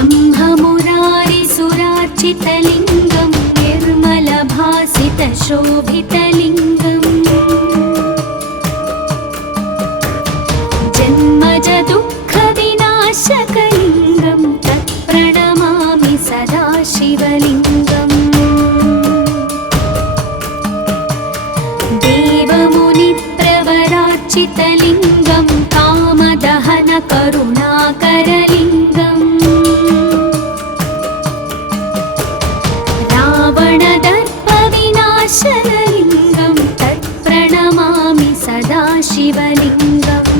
ब्रह्ममुरारिसुरार्चितलिङ्गं निर्मलभासितशोभितलिङ्गम् जन्मजदुःखविनाशकलिङ्गं तत्प्रणमामि सदा शिवलिङ्गम् देवमुनिप्रवरार्चितलिङ्गं कामदहनकरुणाकरलिङ्गम् रावणदर्पविनाशनलिङ्गं तत्प्रणमामि सदा शिवलिङ्गम्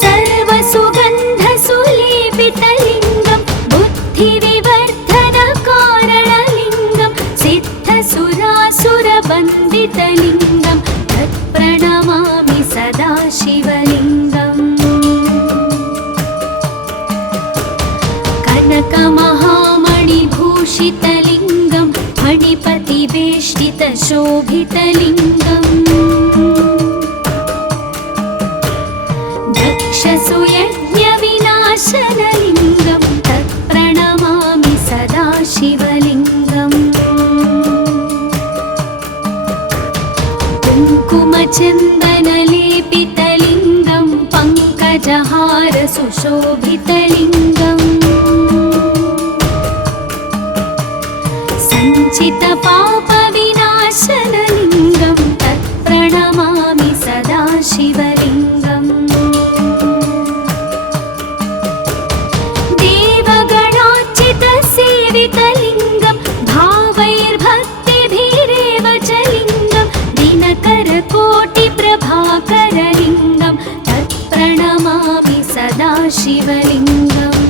सर्वसुगन्धसुलेपितलिङ्गं बुद्धिविवर्धनकारणलिङ्गं सिद्धसुरासुरवन्दितलिङ्गं तत्प्रणमामि सदा शिवलिङ्गम् कनकमहामणिभूषितलिङ्गं फणिपतिवेष्टितशोभितलिङ्गम् दक्षसुयज्ञविनाशनलिङ्गं तत्प्रणमामि सदा शिवलिङ्गम् कुङ्कुमचन्दनलेपितलिङ्गं पङ्कजहारसुशोभितलिङ्गम् सञ्चितपापविनाशनलिङ्गं तत्प्रणमामि सदा शिवलिङ्गम् देवगणार्चितसेवितलिङ्गं भावैर्भक्तिभिरेव च लिङ्गं दिनकरकोटिप्रभाकरलिङ्गं तत्प्रणमामि सदा शिवलिङ्गम्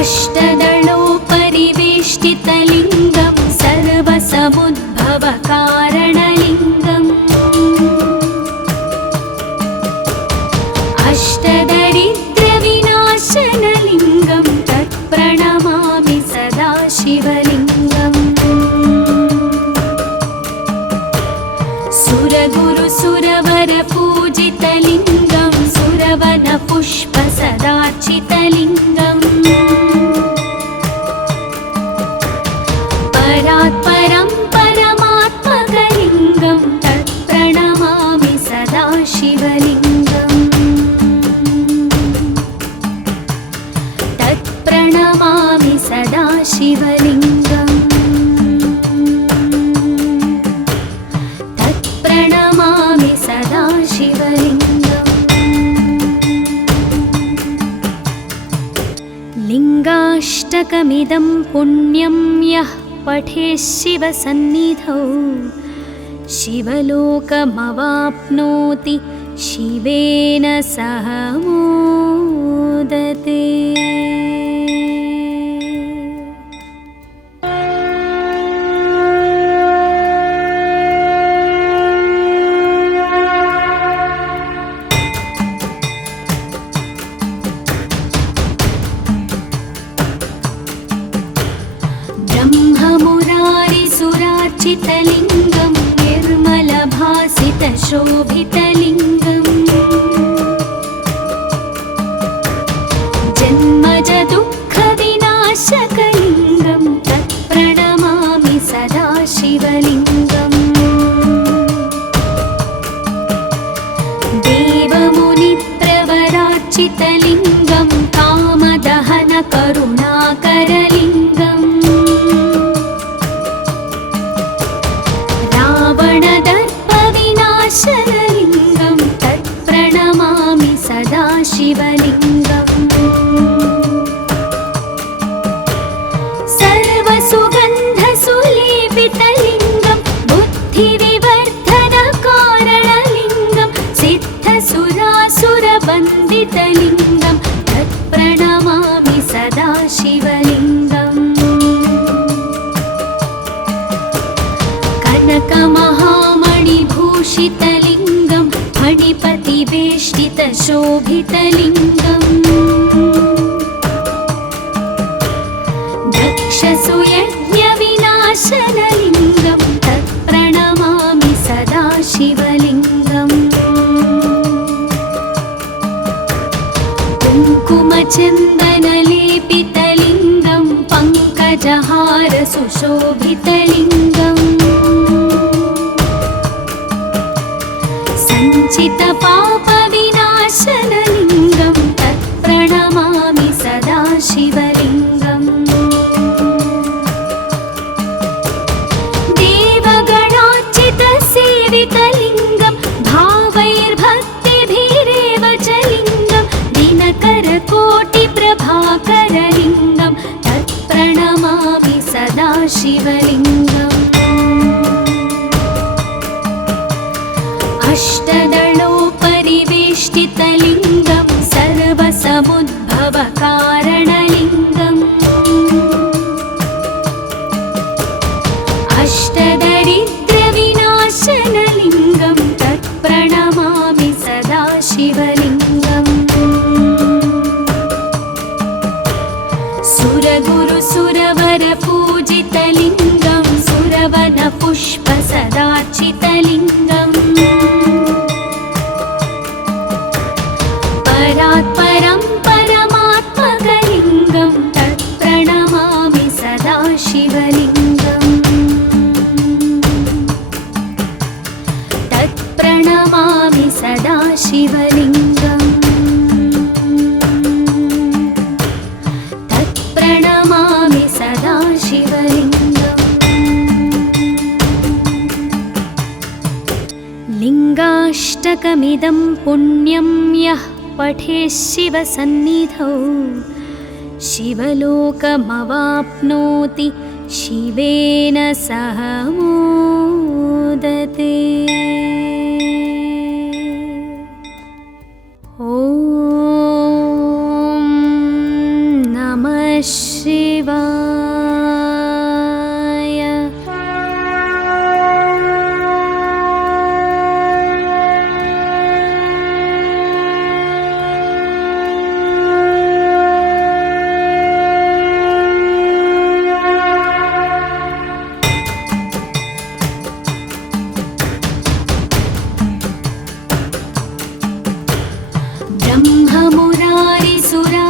अष्टदलोपरिवेष्टितलिङ्गं सर्वसमुद्भवकारणलिङ्गम् अष्टदरिद्रविनाशनलिङ्गं तत्प्रणमामि सदा शिवलिङ्गम् सुरगुरुसुरवरपूजितलिङ्गं सुरवनपुष्पसदार्चितलिङ्गम् परात्परं परमात्मकलिङ्गं तत्प्रणमामि सदा शिवलिङ्गम् तत्प्रणमामि सदा शिवलिङ्गम् तत्प्रणमामि सदा शिवलिङ्गम् लिङ्गाष्टकमिदं पुण्यं यः पठेत् शिवसन्निधौ शिवलोकमवाप्नोति शिवेन सह मोदते। ब्रह्ममुरारिसुरार्चितलिङ्गं निर्मलभासितशोभितलिङ्गम् जन्मजदुःखविनाशकलिङ्गं तत्प्रणमामि सदा शिवलिङ्गम् देवमुनिप्रवरार्चितलिङ्गं कामदहनकरुणाकरलिङ्गम् रावणदर्पविनाशनलिङ्गं तत्प्रणमामि सदा शिवलिङ्गम् सर्वसुगन्धसुलेपितलिङ्गं बुद्धिविवर्धनकारणलिङ्गं सिद्धसुरासुरवन्दितलिङ्गं तत्प्रणमामि सदा शिवलिङ्गम् कनकमहामणिभूषितलिङ्गं फणिपतिवेष्टितशोभितलिङ्गम् दक्षसुयज्ञविनाशनलिङ्गं तत्प्रणमामि सदा शिवलिङ्गम् सुशोभितलिङ्गम् सञ्चितपापविनाशनलिङ्गं तत्प्रणमामि सदा शिवलिङ्गम् देवगणार्चितसेवितलिङ्गं भावैर्भक्तिभिरेव च लिङ्गं दिनकरकोटिप्रभाकरलिङ्गं तत्प्रणमामि सदा शिवलिङ्गम् अष्टदलोपरिवेष्टितलिङ्गं सर्वसमुद्भवकारणलिङ्गम् अष्टदरिद्रविनाशनलिङ्गं तत्प्रणमामि सदा शिवलिङ्गम् सुरगुरुसुरवरपूजितलिङ्गं सुरवनपुष्पसदार्चितलिङ्गम् परात्परं परमात्मकलिङ्गं तत्प्रणमामि सदा शिवलिङ्गम् तत्प्रणमामि सदा शिवलिङ्गम् तत्प्रणमामि सदा शिवलिङ्गम् लिङ्गाष्टकमिदं पुण्यं यः पठेत् शिवसन्निधौ शिवलोकमवाप्नोति शिवेन सह मोदते। ॐ नमः शिवाय।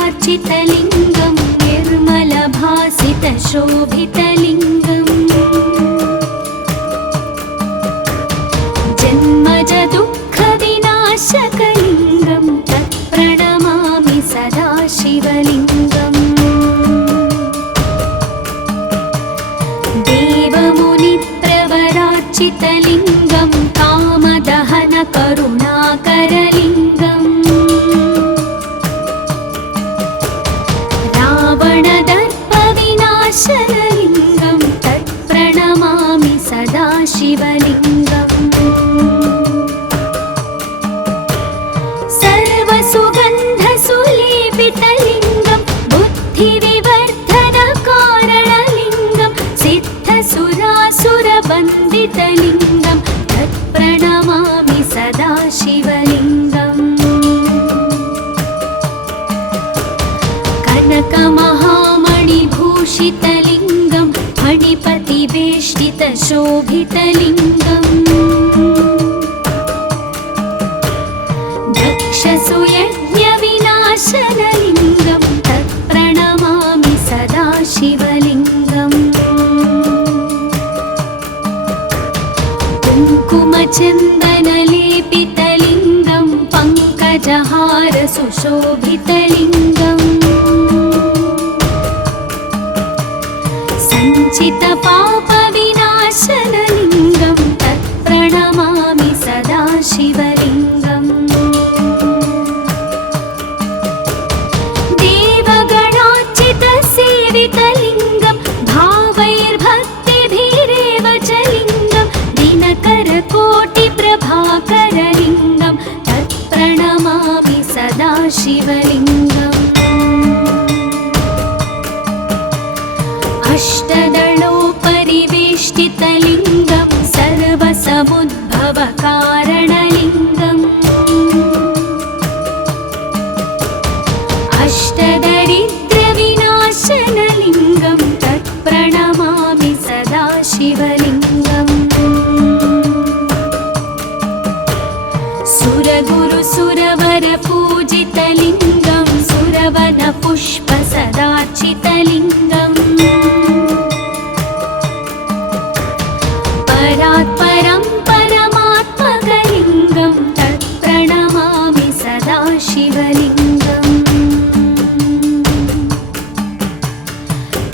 ब्रह्ममुरारिसुरार्चितलिङ्गं निर्मलभासितशोभितलिङ्गम् जन्मजदुःखविनाशकलिङ्गं तत्प्रणमामि सदा शिवलिङ्गम् देवमुनिप्रवरार्चितलिङ्गं कामदहनकरुणाकरलिङ्गम् रावणदर्पविनाशनलिङ्गं तत्प्रणमामि सदा शिवलिङ्गम् सर्वसुगन्धसुलेपितलिङ्गं बुद्धिविवर्धनकारणलिङ्गं सिद्धसुरासुरवन्दितलिङ्गं तत्प्रणमामि सदा शिवलिङ्गम् कनकमहामणिभूषितलिङ्गं फणिपतिवेष्टितशोभितलिङ्गम् दक्षसुयज्ञविनाशनलिङ्गं तत्प्रणमामि सदा शिवलिङ्गम् कुङ्कुमचन्दनलेपितलिङ्गं पङ्कजहारसुशोभितलिङ्गम् सञ्चितपापविनाशनलिङ्गं तत्प्रणमामि सदा शिवलिङ्गम् देवगणार्चितसेवितलिङ्गं भावैर्भक्तिभिरेव च लिङ्गं दिनकरकोटिप्रभाकरलिङ्गं तत्प्रणमामि सदा शिवलिङ्गम् अष्टदलोपरिवेष्टितलिङ्गं सर्वसमुद्भवकारणलिङ्गम् अष्टदरिद्रविनाशनलिङ्गं तत्प्रणमामि सदा शिवलिङ्गम् सुरगुरुसुरवरपूजितलिङ्गं सुरवनपुष्पसदार्चितलिङ्गम् परात् परं परमात्मकलिङ्गं तत्प्रणमामि सदा शिवलिङ्गम्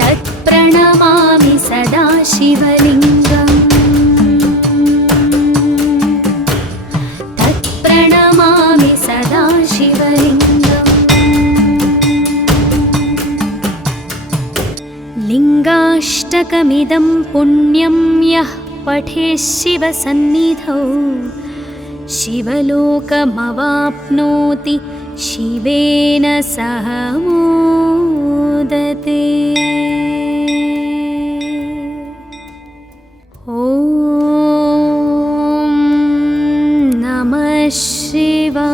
तत्प्रणमामि सदा शिवलिङ्गम् तत्प्रणमामि सदा शिवलिङ्गम् लिङ्गाष्टकमिदं पुण्यं यः पठेत् शिवसन्निधौ शिवलोकमवाप्नोति शिवेन सह मोदते। ॐ नमः शिवाय।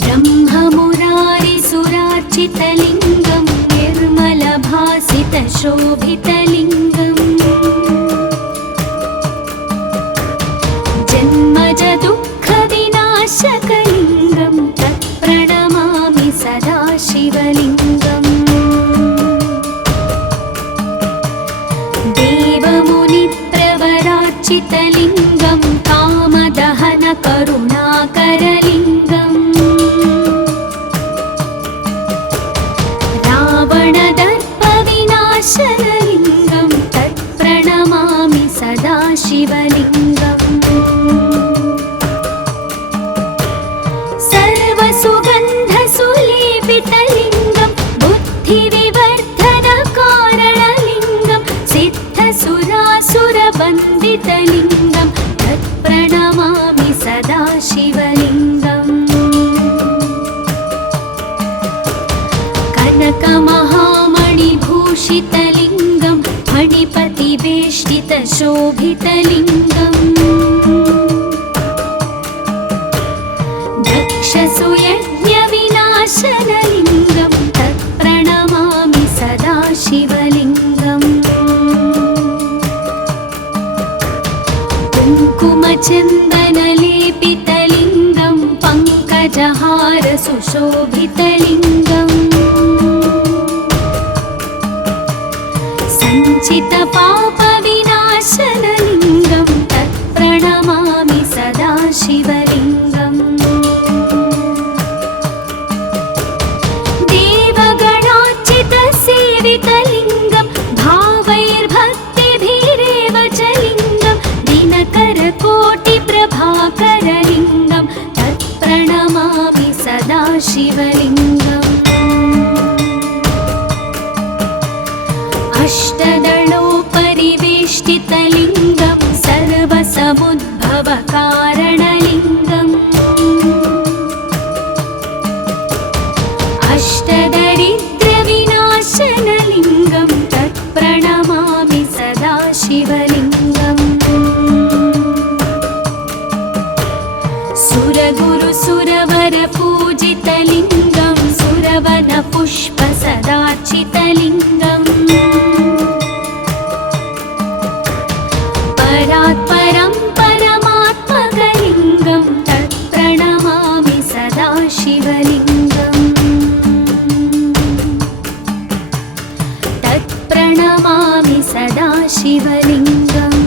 ब्रह्ममुरारिसुरार्चितलिङ्गं निर्मलभासितशोभितलिङ्गम् जन्मजदुःखविनाशकलिङ्गं तत्प्रणमामि सदा शिवलिङ्गम् देवमुनिप्रवरार्चितलिङ्गं कामदहनकरुणाकरलिङ्गम् रावणदर्पविनाशनलिङ्गं तत्प्रणमामि सदा शिवलिङ्गम् सर्वसुगन्धसुलेपितलिङ्गं बुद्धिविवर्धनकारणलिङ्गं सिद्धसुरासुरवन्दितलिङ्गं तत्प्रणमामि सदा शिवलिङ्गम् कनकमहामणिभूषितलिङ्गं फणिपतिवेष्टितशोभितलिङ्गम् दक्षसुयज्ञविनाशनलिङ्गं तत्प्रणमामि सदा शिवलिङ्गम् कुङ्कुमचन्दनलेपितलिङ्गं पङ्कजहारसुशोभितलिङ्गम् सञ्चितपापविनाशनलिङ्गं तत्प्रणमामि सदा शिवलिङ्गम् देवगणार्चितसेवितलिङ्गं भावैर्भक्तिभिरेव च लिङ्गं दिनकरकोटिप्रभाकरलिङ्गं तत्प्रणमामि सदा शिवलिङ्गम् अष्टदलोपरिवेष्टितलिङ्गं सर्वसमुद्भवकारणलिङ्गम् अष्टदरिद्रविनाशनलिङ्गं तत्प्रणमामि सदा शिवलिङ्गम् सुरगुरुसुरवरपूजितलिङ्गं सुरवनपुष्पसदार्चितलिङ्गम् परात् परं परमात्मकलिङ्गं तत्प्रणमामि सदा शिवलिङ्गम् तत्प्रणमामि सदा शिवलिङ्गम्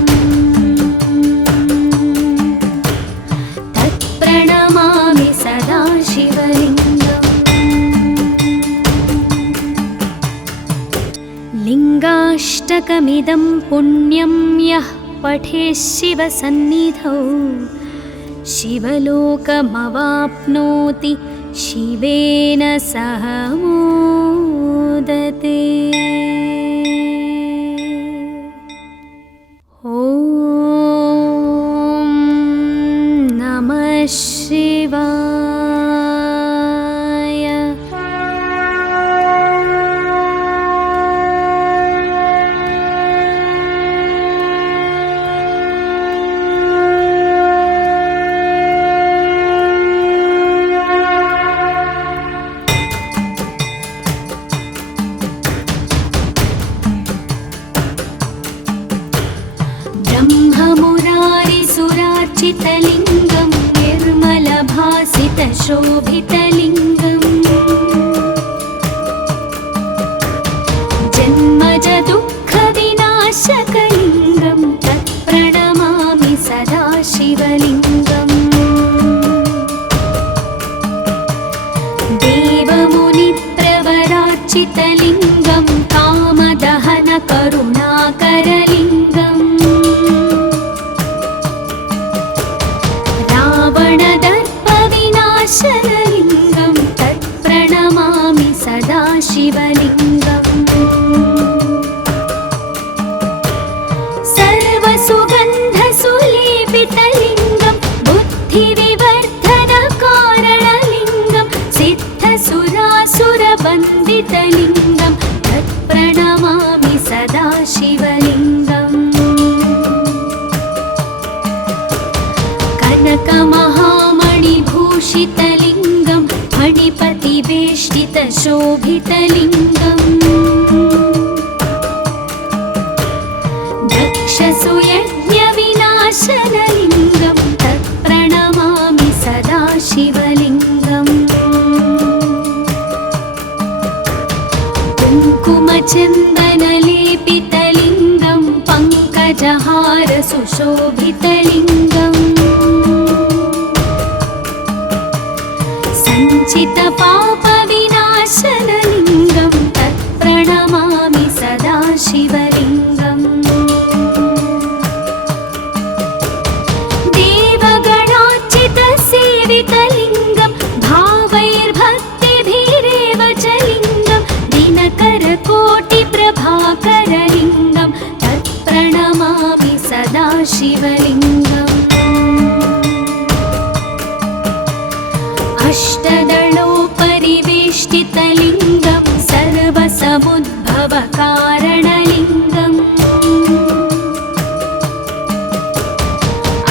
तत्प्रणमामि सदा शिवलिङ्गम् लिङ्गाष्टकमिदं पुण्यं यः पठेत् शिवसन्निधौ शिवलोकमवाप्नोति शिवेन सह मोदते। ॐ नमः शिवाय। सदाशिवलिङ्गं निर्मलभासितशोभितलिङ्गम् जन्मजदुःखविनाशकलिङ्गं तत्प्रणमामि सदाशिवलिङ्गम् देवमुनिप्रवरार्चितलिङ्गं कामदहनकरुणाकरलिङ्गम् रावणदर्पविनाशनलिङ्गं तत्प्रणमामि सदाशिवलिङ्गम् सर्वसुगन्धसुलेपितलिङ्गं बुद्धिविवर्धनकारणलिङ्गं सिद्धसुरासुरवन्दितलिङ्गं तत्प्रणमामि सदाशिवलिङ्गम् कनकमहामणिभूषितलिङ्गं फणिपतिवेष्टितशोभितलिङ्गम् दक्षसुयज्ञविनाशनलिङ्गं तत्प्रणमामि सदाशिवलिङ्गम् कुङ्कुमचन्दनलेपितलिङ्गं पङ्कजहारसुशोभितलिङ्गम् सञ्चितपापविनाशनलिङ्गं तत्प्रणमामि सदाशिवलिङ्गम् देवगणार्चितसेवितलिङ्गं भावैर्भक्तिभिरेव च लिङ्गं दिनकरकोटिप्रभाकरलिङ्गं तत्प्रणमामि सदाशिवलिङ्गम् अष्टदलोपरिवेष्टितलिङ्गं सर्वसमुद्भवकारणलिङ्गम्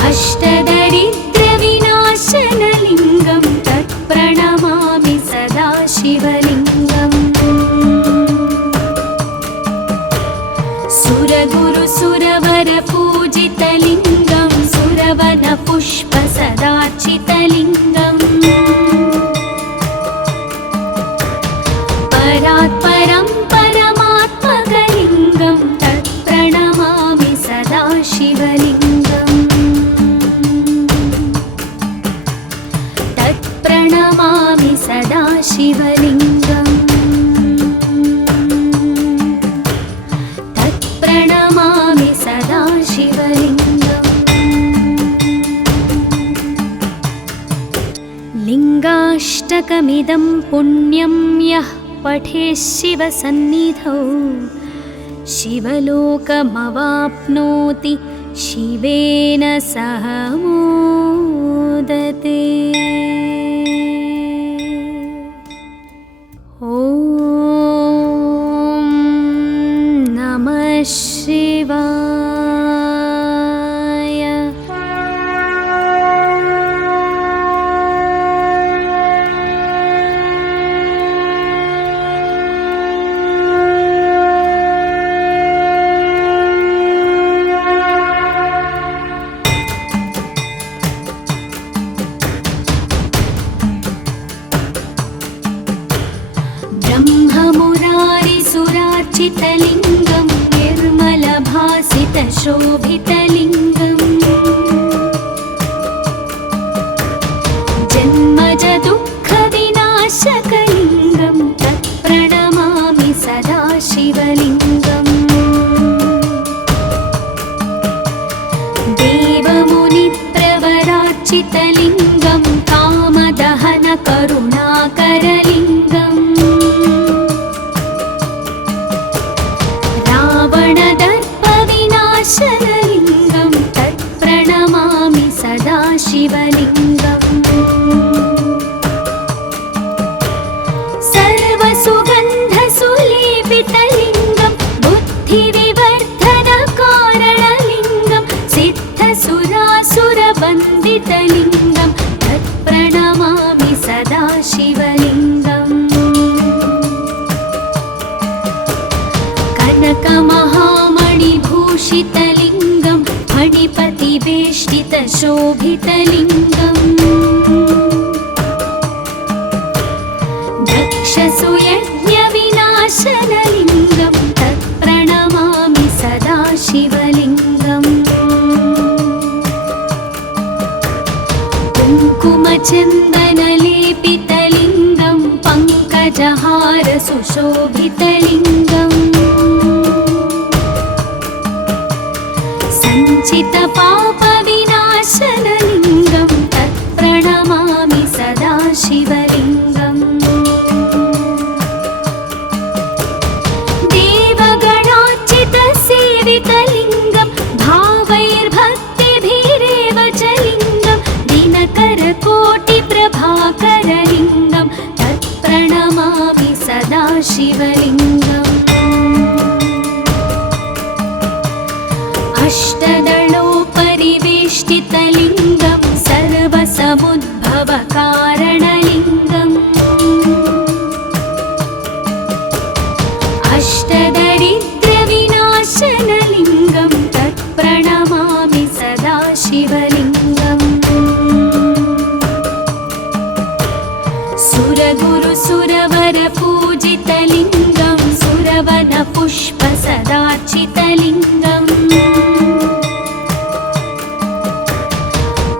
अष्टदरिद्रविनाशनलिङ्गं तत्प्रणमामि सदाशिवलिङ्गम् सुरगुरुसुरवरपूजितलिङ्गं सुरवनपुष्पसदार्चितलिङ्गम् परात्परं परमात्मकलिङ्गं तत्प्रणमामि सदाशिवलिङ्गम् तत्प्रणमामि सदाशिवलिङ्गम् तत्प्रणमामि सदाशिवलिङ्गम् लिङ्गाष्टकमिदं पुण्यं यः पठेत् शिवसन्निधौ शिवलोकमवाप्नोति शिवेन सह मोदते। ॐ नमः शिवाय। ब्रह्ममुरारिसुरार्चितलिङ्गं निर्मलभासितशोभितलिङ्गम् जन्मजदुःखविनाशकलिङ्गं तत्प्रणमामि सदाशिवलिङ्गम् देवमुनिप्रवरार्चितलिङ्गं कामदहनकरुणाकरलिङ्गम् रावणदर्पविनाशनलिङ्गं तत्प्रणमामि सदाशिवलिङ्गम् सर्वसुगन्धसुलेपितलिङ्गं बुद्धिविवर्धनकारणलिङ्गं सिद्धसुरासुरवन्दितलिङ्गं तत्प्रणमामि सदाशिवलिङ्गम् कनकमहामणिभूषितलिङ्गं फणिपतिवेष्टितशोभितलिङ्गम् परिवेष्टितशोभितलिङ्गम् दक्षसुयज्ञविनाशनलिङ्गं तत्प्रणमामि सदा शिवलिङ्गम् कुङ्कुमचन्दनलेपितलिङ्गं पङ्कजहारसुशोभितलिङ्गम् सञ्चितपापविनाशनलिङ्गं तत्प्रणमामि सदा शिवलिङ्गम् देवगणार्चितसेवितलिङ्गं भावैर्भक्तिभिरेव च लिङ्गं दिनकरकोटिप्रभाकरलिङ्गं तत्प्रणमामि सदा शिवलिङ्गम् अष्टदलोपरिवेष्टितलिङ्गं सर्वसमुद्भवकारणलिङ्गम् अष्टदरिद्रविनाशनलिङ्गं तत्प्रणमामि सदा शिवलिङ्गम् सुरगुरुसुरवरपूजितलिङ्गं सुरवनपुष्पसदार्चितलिङ्गम्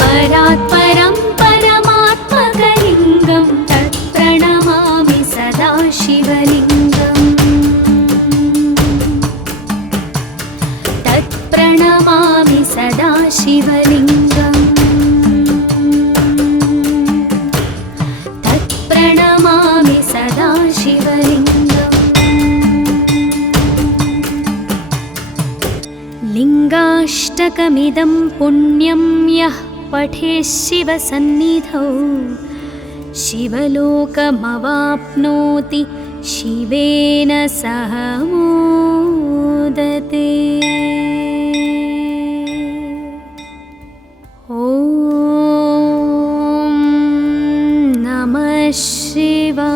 परात्परं परमात्मकलिङ्गं तत्प्रणमामि सदा शिवलिङ्गम् तत्प्रणमामि सदा शिवलिङ्गम् तत्प्रणमामि सदा शिवलिङ्गम् लिङ्गाष्टकमिदं पुण्यं यः पठेत् शिवसन्निधौ शिवलोकमवाप्नोति शिवेन सह मोदते। ॐ नमः शिवाय।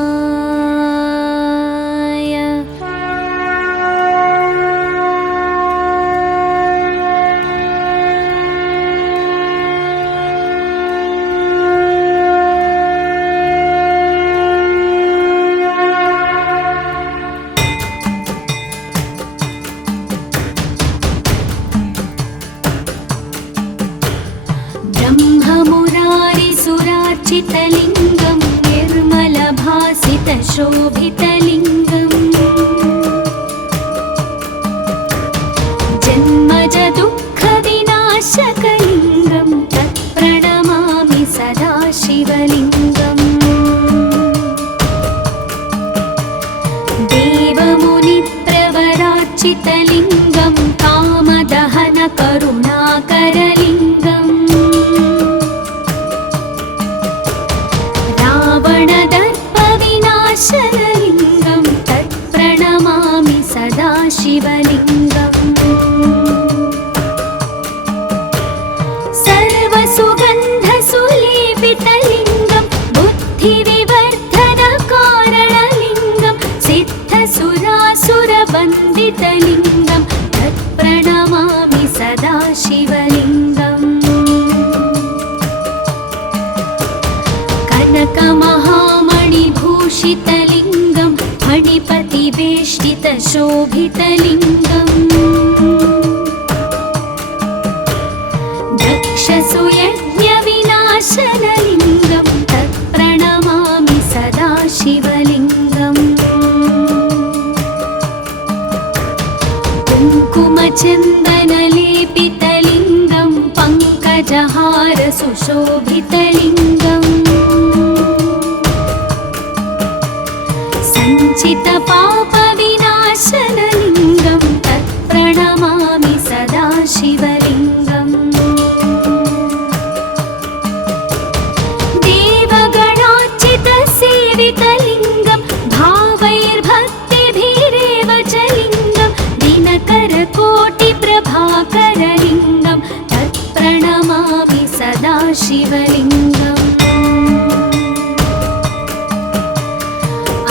ब्रह्ममुरारिसुरार्चितलिङ्गं निर्मलभासितशोभितलिङ्गम् जन्मजदुःखविनाशकलिङ्गं तत्प्रणमामि सदा शिवलिङ्गम् देवमुनिप्रवरार्चितलिङ्गं कामदहनकरुणाकरलिङ्गम् रावणदर्पविनाशनलिङ्गं तत्प्रणमामि सदा शिवलिङ्गम् सर्वसुगन्धसुलेपितलिङ्गं बुद्धिविवर्धनकारणलिङ्गं सिद्धसुरासुरवन्दितलिङ्गं तत्प्रणमामि सदा शिवलिङ्गम् कनकमहामणिभूषितलिङ्गं फणिपतिवेष्टितशोभितलिङ्गम् दक्षसुयज्ञविनाशनलिङ्गं तत्प्रणमामि सदा शिवलिङ्गम् कुङ्कुमचन्दनलेपितलिङ्गं पङ्कजहारसुशोभितलिङ्गम् सञ्चितपापविनाशनलिङ्गं तत्प्रणमामि सदा शिवलिङ्गम् देवगणार्चितसेवितलिङ्गं भावैर्भक्तिभिरेव च लिङ्गं दिनकरकोटिप्रभाकरलिङ्गं तत्प्रणमामि सदा शिवलिङ्गम्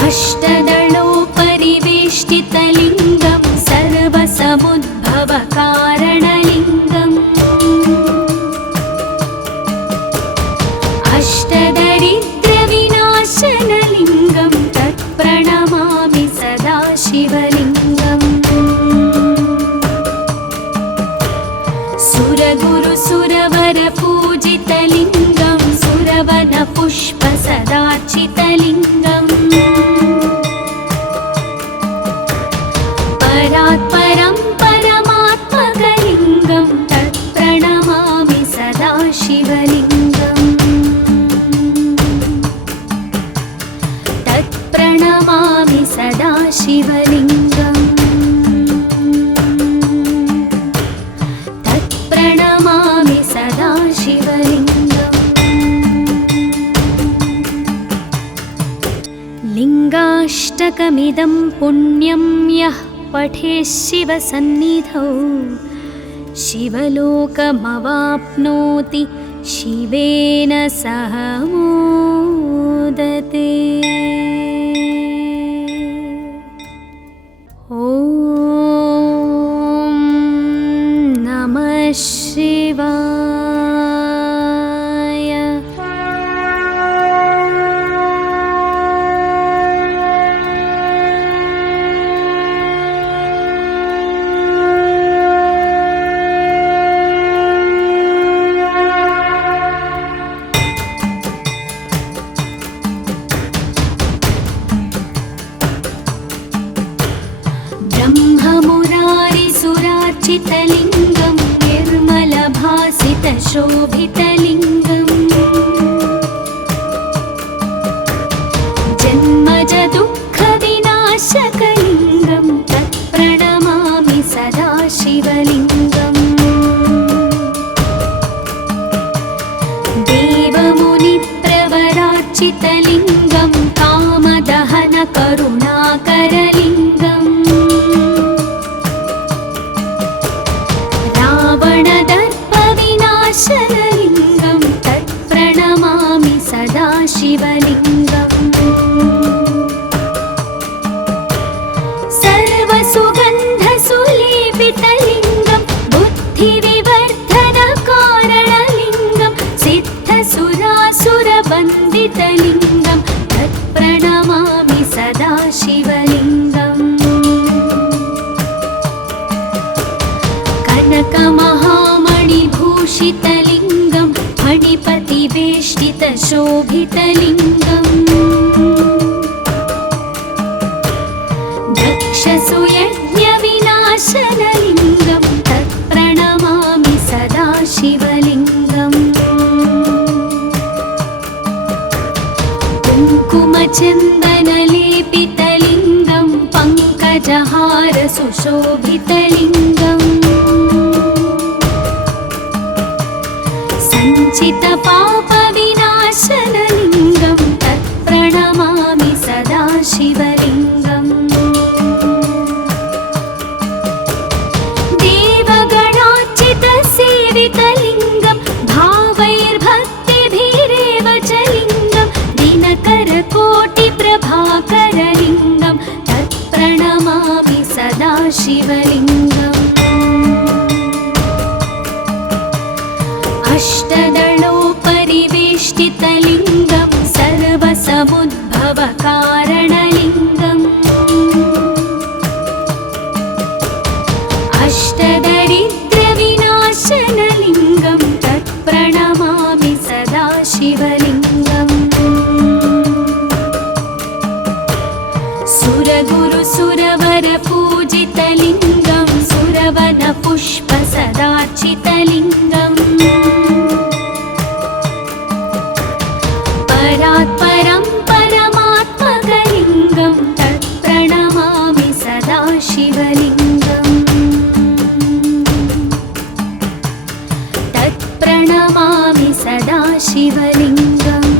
अष्टदलोपरिवेष्टितलिङ्गं सर्वसमुद्भवकारणलिङ्गम् परात् परं परमात्मकलिङ्गं तत्प्रणमामि सदा शिवलिङ्गम् तत्प्रणमामि सदा शिवलिङ्गम् तत्प्रणमामि सदा शिवलिङ्गम् लिङ्गाष्टकमिदं पुण्यं यः पठेत् शिवसन्निधौ शिवलोकमवाप्नोति शिवेन सह मोदते। ॐ नमः शिवाय। ब्रह्ममुरारिसुरार्चितलिङ्गं निर्मलभासितशोभितलिङ्गम् जन्मजदुःखविनाशकलिङ्गं तत्प्रणमामि सदा शिवलिङ्गम् देवमुनिप्रवरार्चितलिङ्गं कामदहनकरुणाकरलिङ्गम् रावणदर्पविनाशनलिङ्गं तत्प्रणमामि सदा शिवलिङ्गम् सर्वसुगन्धसुलेपितलिङ्गं बुद्धिविवर्धनकारणलिङ्गं सिद्धसुरासुरवन्दितलिङ्गं तत्प्रणमामि सदा शिवलिङ्गम् कनकमहामणिभूषितलिङ्गं फणिपतिवेष्टितशोभितलिङ्गम् दक्षसुयज्ञविनाशनलिङ्गं तत्प्रणमामि सदा शिवलिङ्गम् कुङ्कुमचन्दनलेपितलिङ्गं पङ्कजहारसुशोभितलिङ्गम् सञ्चितपापविनाशनलिङ्गं तत्प्रणमामि सदा शिवलिङ्गम् देवगणार्चितसेवितलिङ्गं भावैर्भक्तिभिरेव च लिङ्गं दिनकरकोटिप्रभाकरलिङ्गं तत्प्रणमामि सदा शिवलिङ्गम् अष्टदलोपरिवेष्टितलिङ्गं सर्वसमुद्भवकारणलिङ्गम् अष्टदरिद्रविनाशनलिङ्गं तत्प्रणमामि सदा शिवलिङ्गम् सुरगुरुसुरवरपूजितलिङ्गं सुरवनपुष्पसदार्चितलिङ्गम् परात् परं परमात्मकलिङ्गं तत्प्रणमामि सदा शिवलिङ्गम् तत्प्रणमामि सदा शिवलिङ्गम्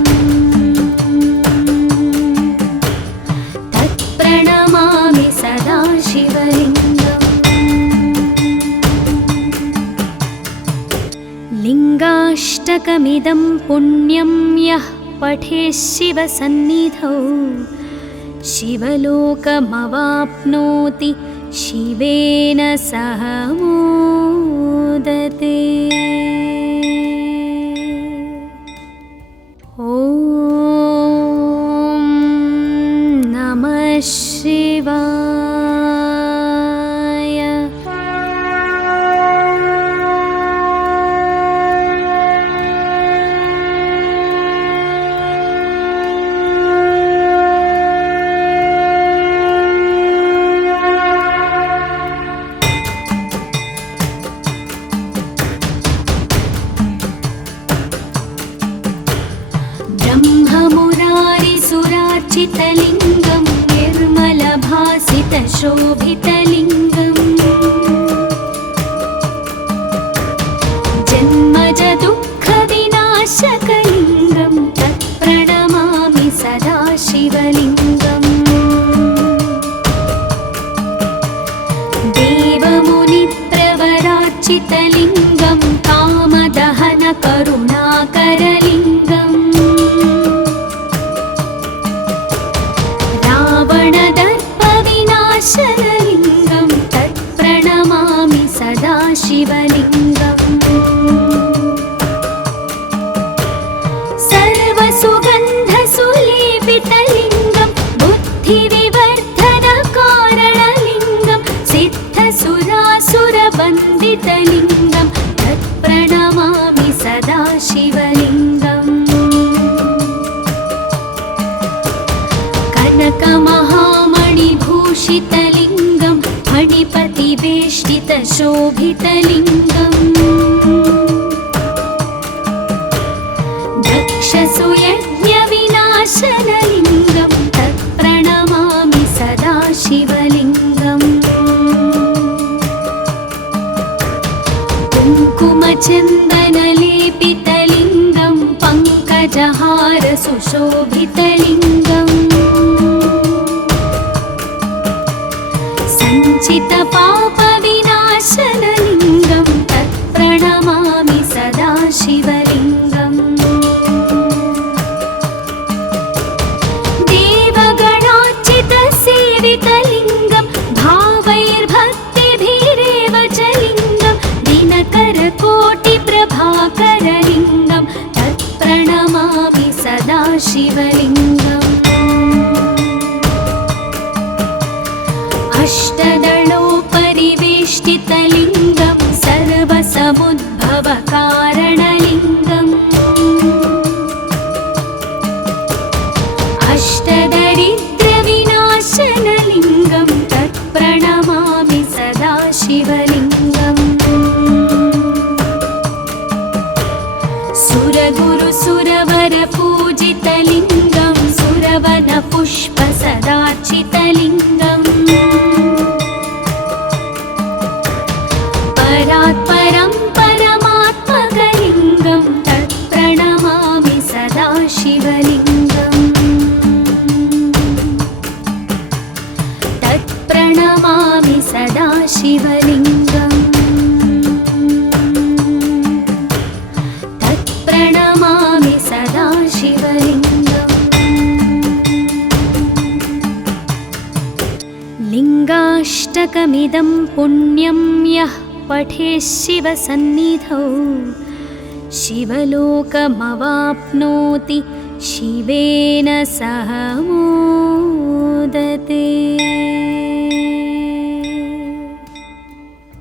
तत्प्रणमामि सदा शिवलिङ्गम् लिङ्गाष्टकमिदं पुण्यं यः पठेत् शिवसन्निधौ शिवलोकमवाप्नोति शिवेन सह मोदते। ॐ नमः शिवाय। सर्वसुगन्धसुलेपितलिङ्गं कामदहनकरुणाकरलिङ्गम् रावणदर्पविनाशनलिङ्गं तत्प्रणमामि सदा शिवलिङ्गम् सर्वसुगन्धसुलेपितलिङ्गं बुद्धिविवर्धनकारणलिङ्गं सिद्धसुरासुरवन्दितलिङ्गं तत्प्रणमामि सदा शिवलिङ्गम् कनकमहामणिभूषितलिङ्गं फणिपतिवेष्टितशोभितलिङ्गम् दक्षसुयज्ञविनाशनलिङ्गं तत्प्रणमामि सदा शिवलिङ्गम् कुङ्कुमचन्दनलेपितलिङ्गं पङ्कजहारसुशोभितलिङ्गम् सञ्चितपापविनाशनलिङ्गं तत्प्रणमामि सदा शिवलिङ्गम् देवगणार्चितसेवितलिङ्गं भावैर्भक्तिभिरेव च लिङ्गं दिनकरकोटिप्रभाकरलिङ्गं तत्प्रणमामि सदा शिवलिङ्गम् अष्टदलोपरिवेष्टितलिङ्गं सर्वसमुद्भवकारणलिङ्गम् अष्टदरिद्रविनाशनलिङ्गं तत्प्रणमामि सदा शिवलिङ्गम् सुरगुरुसुरवरपूजितलिङ्गं सुरवनपुष्पसदार्चितलिङ्गम् परात्परं परमात्मकलिङ्गं तत्प्रणमामि सदा शिवलिङ्गम् तत्प्रणमामि सदा शिवलिङ्गम् तत्प्रणमामि सदा शिवलिङ्गम् लिङ्गाष्टकमिदं पुण्यं यः पठेत् शिवसन्निधौ शिवलोकमवाप्नोति शिवेन सह मोदते।